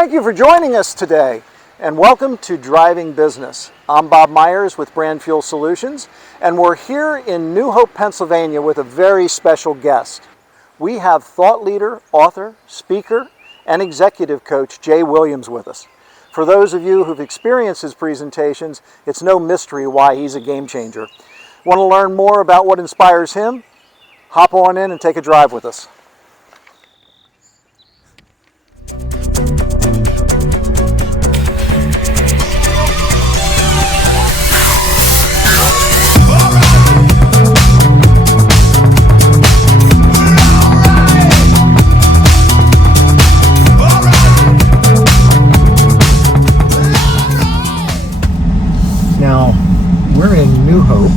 Thank you for joining us today, and welcome to Driving Business. I'm Bob Myers with Brand Fuel Solutions, and we're here in New Hope, Pennsylvania with a very special guest. We have thought leader, author, speaker, and executive coach Jay Williams with us. For those of you who've experienced his presentations, it's no mystery why he's a game changer. Want to learn more about what inspires him? Hop on in and take a drive with us. Now, we're in New Hope.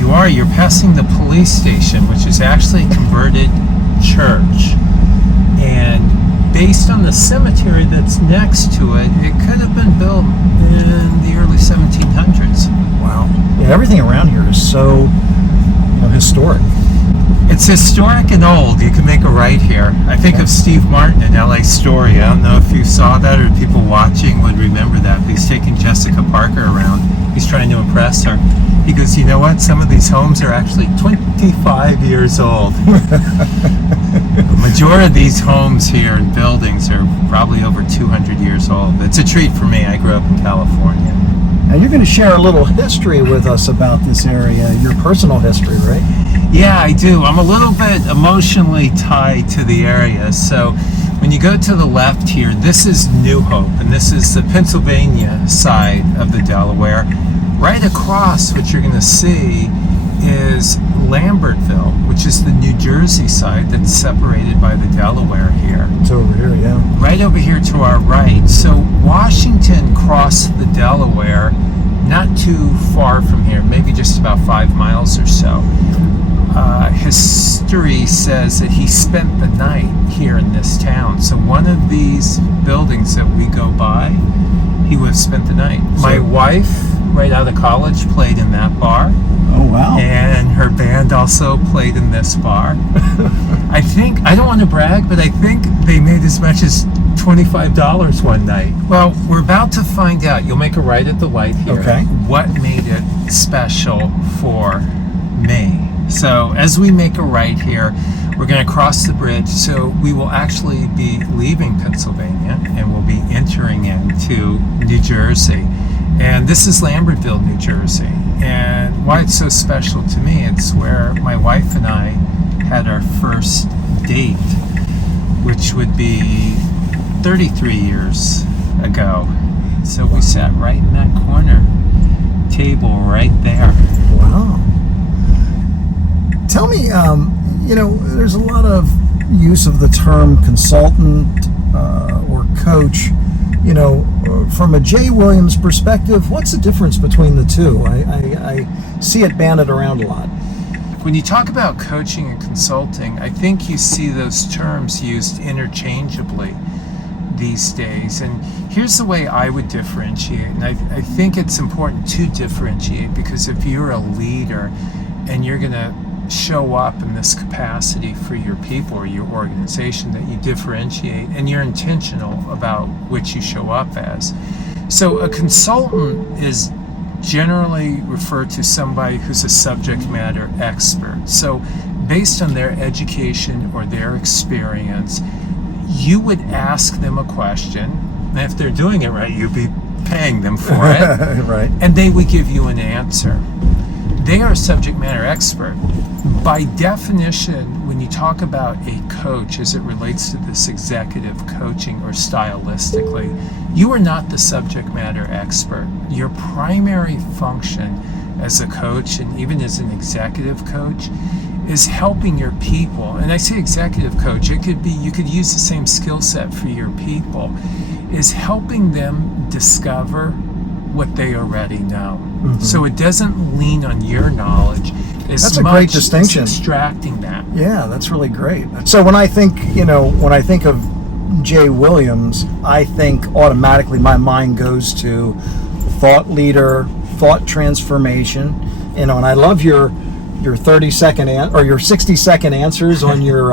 You are. You're passing the police station, which is actually a converted church. And based on the cemetery that's next to it, it could have been built in the early 1700s. Wow. Yeah, everything around here is so historic. It's historic and old. You can make a right here. I think of Steve Martin in LA Story. I don't know if you saw that or people watching would remember that. But he's taking Jessica Parker around. He's trying to impress her. He goes, you know what? Some of these homes are actually 25 years old. The majority of these homes here and buildings are probably over 200 years old. It's a treat for me. I grew up in California. And you're going to share a little history with us about this area, your personal history, right? Yeah, I do. I'm a little bit emotionally tied to the area. So when you go to the left here, this is New Hope, and this is the Pennsylvania side of the Delaware. Right across, what you're going to see is Lambertville, which is the New Jersey side that's separated by the Delaware here. It's over here, yeah. Right over here to our right. So Washington crossed the Delaware not too far from here, maybe just about 5 miles or so. History says that he spent the night here in this town. So one of these buildings that we go by, he would have spent the night. My wife, right out of college, played in that bar. Oh, wow. And her band also played in this bar. I don't want to brag, but I think they made as much as $25 one night. Well, we're about to find out. You'll make a right at the light here. Okay. What made it special for me? So as we make a right here, we're going to cross the bridge. So we will actually be leaving Pennsylvania and we'll be entering into New Jersey. And this is Lambertville, New Jersey. And why it's so special to me, it's where my wife and I had our first date, which would be 33 years ago. So we sat right in that corner table right there. Wow. Tell me, there's a lot of use of the term consultant or coach. From a Jay Williams perspective, what's the difference between the two? I see it banded around a lot. When you talk about coaching and consulting, I think you see those terms used interchangeably these days. And here's the way I would differentiate. And I think it's important to differentiate, because if you're a leader and you're going to show up in this capacity for your people or your organization, that you differentiate and you're intentional about which you show up as. So a consultant is generally referred to somebody who's a subject matter expert. So based on their education or their experience, you would ask them a question, and if they're doing it right, you'd be paying them for it. Right. And they would give you an answer. They are a subject matter expert. By definition, when you talk about a coach as it relates to this executive coaching or stylistically, you are not the subject matter expert. Your primary function as a coach, and even as an executive coach, is helping your people. And I say executive coach, you could use the same skill set for your people, is helping them discover what they already know. Mm-hmm. So it doesn't lean on your knowledge as that's much a great distinction. as extracting that. Yeah, that's really great. So when I think of Jay Williams, I think automatically my mind goes to thought leader, thought transformation. And I love your 30-second or your 60-second answers on your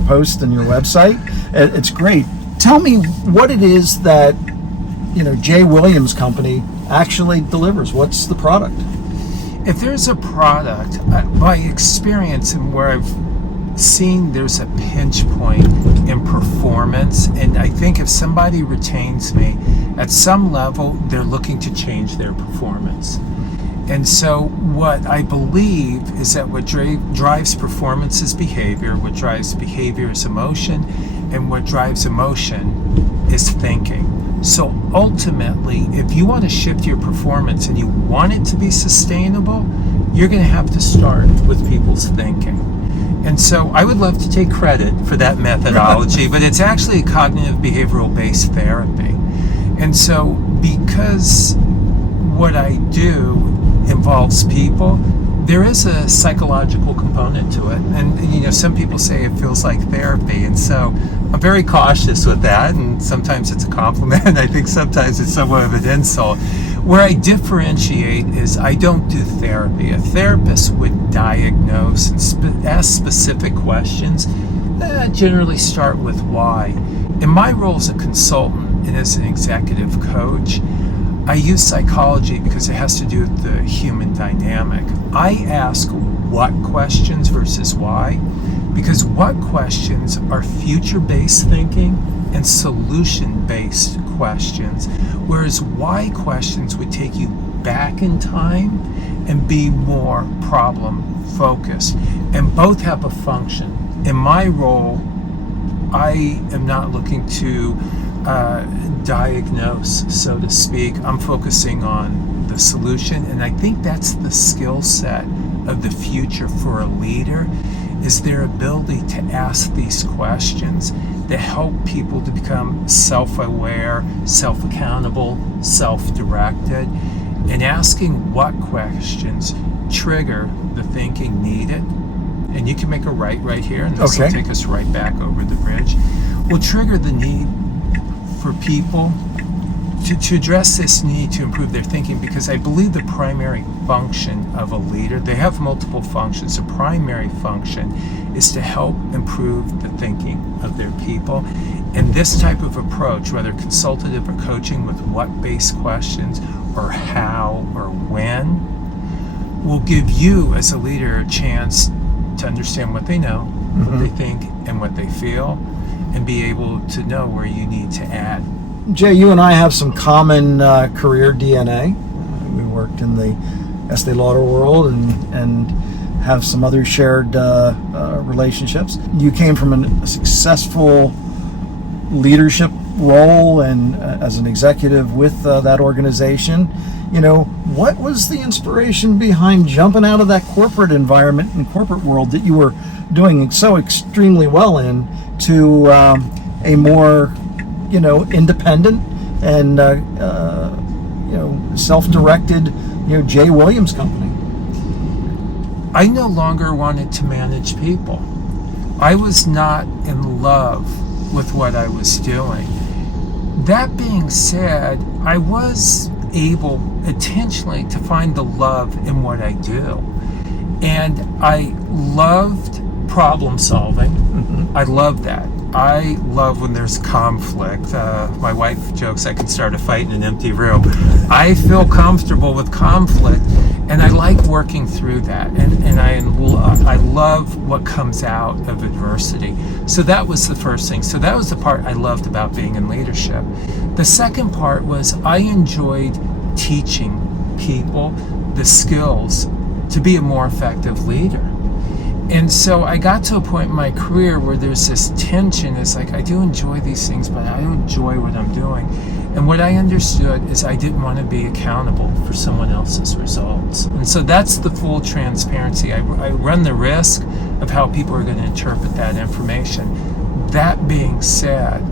post and your website. It's great. tell me what it is that, Jay Williams Company actually delivers. What's the product? If there's a product, by experience and where I've seen there's a pinch point in performance, and I think if somebody retains me, at some level, they're looking to change their performance. And so what I believe is that what drives performance is behavior, what drives behavior is emotion, and what drives emotion is thinking. So ultimately, if you want to shift your performance and you want it to be sustainable, you're going to have to start with people's thinking. And so I would love to take credit for that methodology, but it's actually a cognitive behavioral based therapy. And so because what I do involves people, there is a psychological component to it. And some people say it feels like therapy, and so I'm very cautious with that, and sometimes it's a compliment. I think sometimes it's somewhat of an insult. Where I differentiate is I don't do therapy. A therapist would diagnose and ask specific questions. I generally start with why. In my role as a consultant and as an executive coach, I use psychology because it has to do with the human dynamic. I ask what questions versus why, because what questions are future-based thinking and solution-based questions, whereas why questions would take you back in time and be more problem-focused. And both have a function. In my role, I am not looking to diagnose, so to speak. I'm focusing on the solution, and I think that's the skill set of the future for a leader, is their ability to ask these questions that help people to become self-aware, self-accountable, self-directed, and asking what questions trigger the thinking needed. And you can make a right here, and this will take us right back over the bridge. Will trigger the need for people to address this need to improve their thinking, because I believe the primary function of a leader, they have multiple functions. The primary function is to help improve the thinking of their people. And this type of approach, whether consultative or coaching with what-based questions or how or when, will give you as a leader a chance to understand what they know, what they think, and what they feel, and be able to know where you need to add. Jay, you and I have some common career DNA. We worked in the Estee Lauder world and have some other shared relationships. You came from a successful leadership role and as an executive with that organization. What was the inspiration behind jumping out of that corporate environment and corporate world that you were doing so extremely well in to a more independent and self-directed Jay Williams Company? I no longer wanted to manage people. I was not in love with what I was doing. That being said, I was able intentionally to find the love in what I do. And I loved problem solving. I love that. I love when there's conflict. My wife jokes I can start a fight in an empty room. I feel comfortable with conflict, and I like working through that. And I love what comes out of adversity. So that was the first thing. So that was the part I loved about being in leadership. The second part was I enjoyed teaching people the skills to be a more effective leader. And so I got to a point in my career where there's this tension. It's like, I do enjoy these things, but I don't enjoy what I'm doing. And what I understood is I didn't want to be accountable for someone else's results. And so that's the full transparency. I run the risk of how people are going to interpret that information. That being said,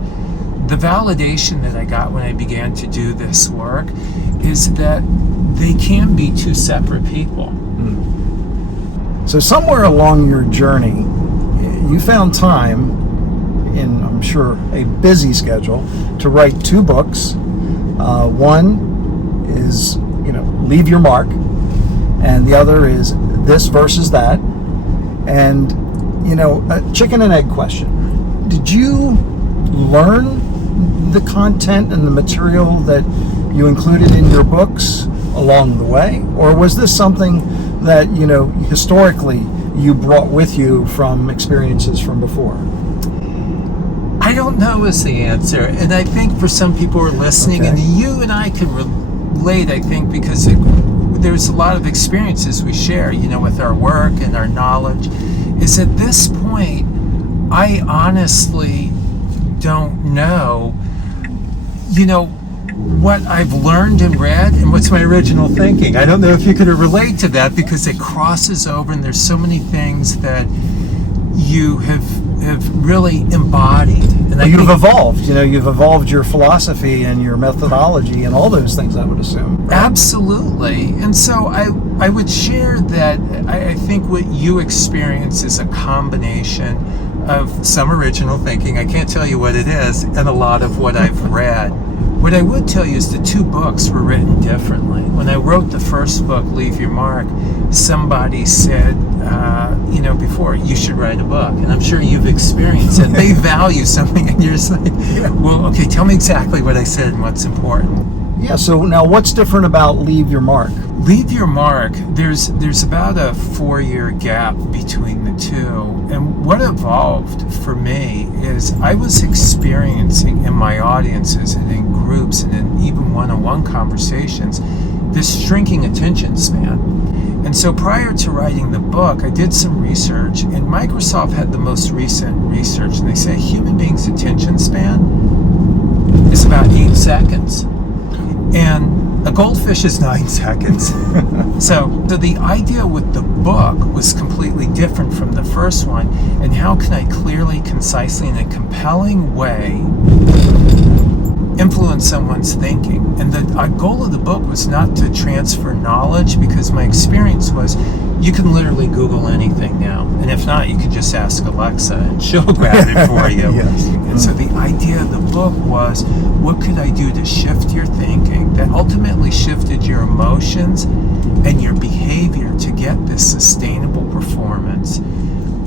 the validation that I got when I began to do this work is that they can be two separate people. So somewhere along your journey, you found time, in I'm sure a busy schedule, to write 2 books. One is, Leave Your Mark, and the other is This Versus That. And, a chicken and egg question. Did you learn the content and the material that you included in your books along the way? Or was this something that, historically you brought with you from experiences from before? I don't know is the answer. And I think for some people who are listening, Okay. and you and I can relate, I think, because there's a lot of experiences we share, with our work and our knowledge, is at this point, I honestly don't know, what I've learned and read and what's my original thinking. I don't know if you could relate to that, because it crosses over and there's so many things that you have really embodied. And You've evolved. You've evolved your philosophy and your methodology and all those things, I would assume. Absolutely. And so I would share that I think what you experience is a combination of some original thinking, I can't tell you what it is, and a lot of what I've read. What I would tell you is the two books were written differently. When I wrote the first book, Leave Your Mark, somebody said, before, you should write a book. And I'm sure you've experienced it. They value something, and you're just like, well, okay, tell me exactly what I said and what's important. Yeah, so now what's different about Leave Your Mark? Leave Your Mark, there's about a 4-year gap between the two. And what evolved for me is I was experiencing in my audiences and in groups and in even one-on-one conversations this shrinking attention span. And so prior to writing the book, I did some research, and Microsoft had the most recent research, and they say a human being's attention span is about 8 seconds. And a goldfish is 9 seconds. So the idea with the book was completely different from the first one. And how can I clearly, concisely, in a compelling way influence someone's thinking? And the goal of the book was not to transfer knowledge, because my experience was you can literally Google anything now. And if not, you could just ask Alexa and she'll grab it for you. Yes. And so the idea of the book was, what could I do to shift your thinking that ultimately shifted your emotions and your behavior to get this sustainable performance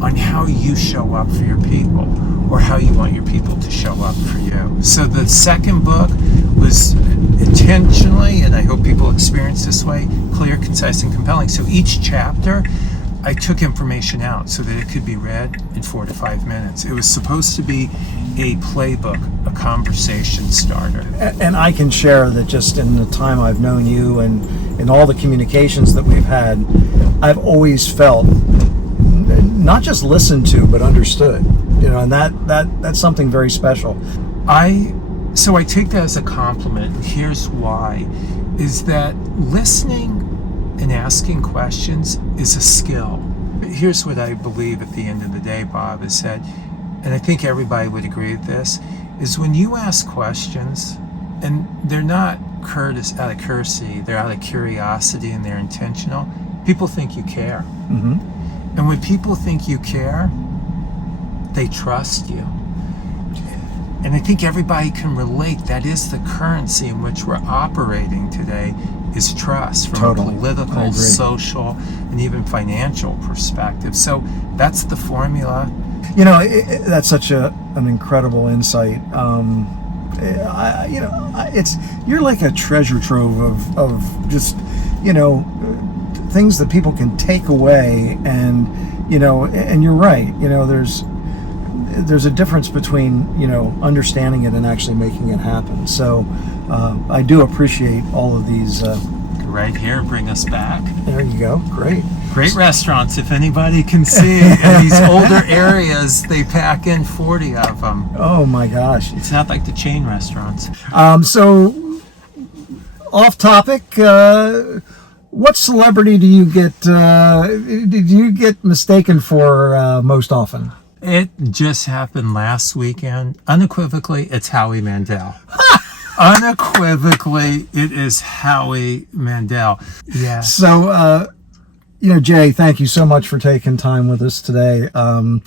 on how you show up for your people, or how you want your people to show up for you. So the second book was intentionally, and I hope people experience this way, clear, concise, and compelling. So each chapter, I took information out so that it could be read in 4 to 5 minutes. It was supposed to be a playbook, a conversation starter. And I can share that just in the time I've known you and in all the communications that we've had, I've always felt not just listened to, but understood. And that's something very special. So I take that as a compliment. And here's why, is that listening and asking questions is a skill. Here's what I believe at the end of the day, Bob, is that, and I think everybody would agree with this, is when you ask questions, and they're not out of courtesy, they're out of curiosity and they're intentional, people think you care. Mm-hmm. And when people think you care, they trust you. And I think everybody can relate. That is the currency in which we're operating today, is trust, from Totally. a political, social, and even financial perspective. So that's the formula. That's such an incredible insight. You're like a treasure trove of just, things that people can take away, and you're right. There's a difference between understanding it and actually making it happen. So I do appreciate all of these. Right here, bring us back. There you go. Great Restaurants, if anybody can see. In these older areas, they pack in 40 of them. Oh my gosh. It's not like the chain restaurants. So off topic. What celebrity do you get mistaken for most often? It just happened last weekend. Unequivocally, it's Howie Mandel. Unequivocally, it is Howie Mandel. Yeah. So, Jay, thank you so much for taking time with us today. The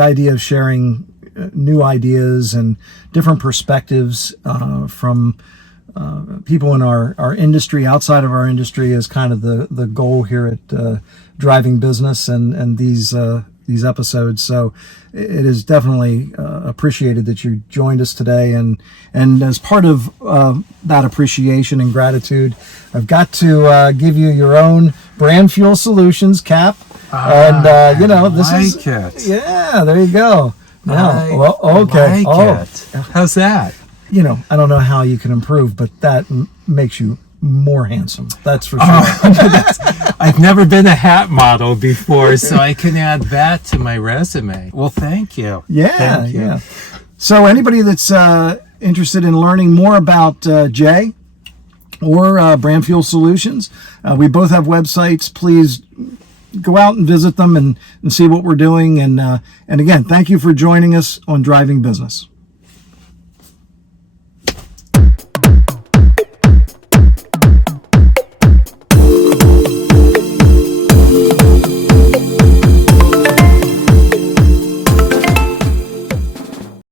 idea of sharing new ideas and different perspectives from people in our industry, outside of our industry, is kind of the goal here at Driving Business, and these these episodes. So it is definitely appreciated that you joined us today. And as part of that appreciation and gratitude, I've got to give you your own Brand Fuel Solutions cap. And you know, this is it. yeah. There you go. Now, well, okay. Like it. How's that? You know, I don't know how you can improve, but that makes you more handsome. That's for sure. I've never been a hat model before, so I can add that to my resume. Well, thank you. Yeah, Thank you. yeah. So anybody that's interested in learning more about Jay or Brand Fuel Solutions, we both have websites. Please go out and visit them and see what we're doing. And again, thank you for joining us on Driving Business.